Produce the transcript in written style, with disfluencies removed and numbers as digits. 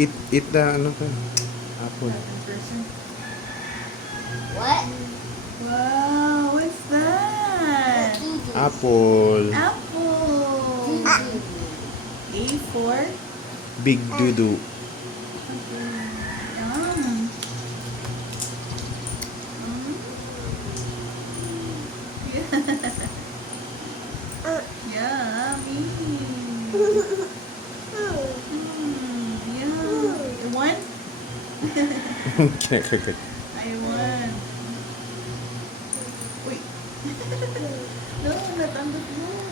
Eat the ano ka? Apple. What? Wow, what's that? Apple. Apple. A for Big doo-doo. yum. Yummy. Yum. You want? I want. Wait. No, natanggap mo.